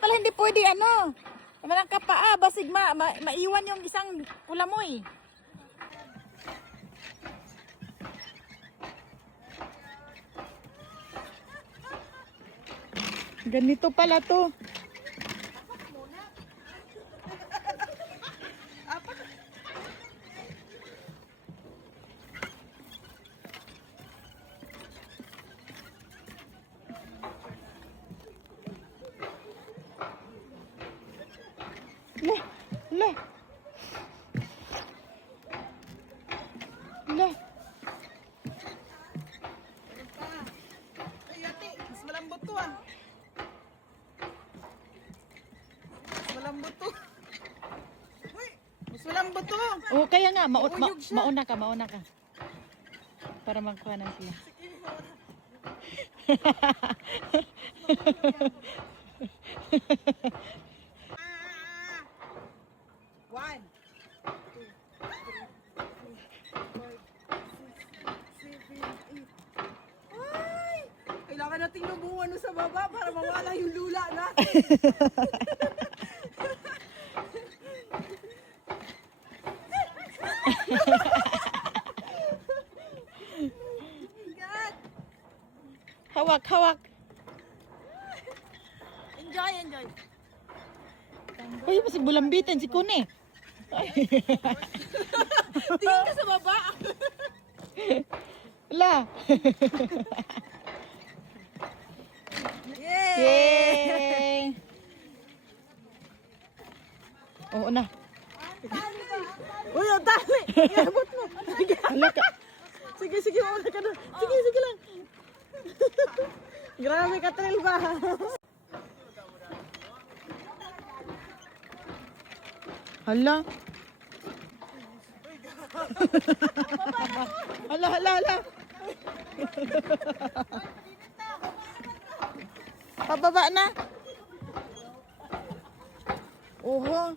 pala hindi pwede ano. Walang kapaa, basig maiwan yung isang kulamoy. Ganito pala to. Le, le. Le. Ay, ate, mas malambot to ah. Mas malambot to. Uy, mas malambot to. Oh, kaya nga, Uyog siya. mauna ka. Para magkuha na sila. One, two, three, 4, 5, 6, 7, 8. Ay! Kailangan nating lubungan sa baba para mawala yung lula natin. God! Hawak, hawak. Enjoy, enjoy. Uy, si bulambitin si Kune. Tingin ka sa baba. La. Yay! Yay! Oo na. Uy, ang tali! Iabot mo! Sige, Hala ka. sige, sige, mauna ka na. Sige, sige lang. Grabe ka, Tril ba? Hala. Hala, hala, hala. Pababa na. Oho.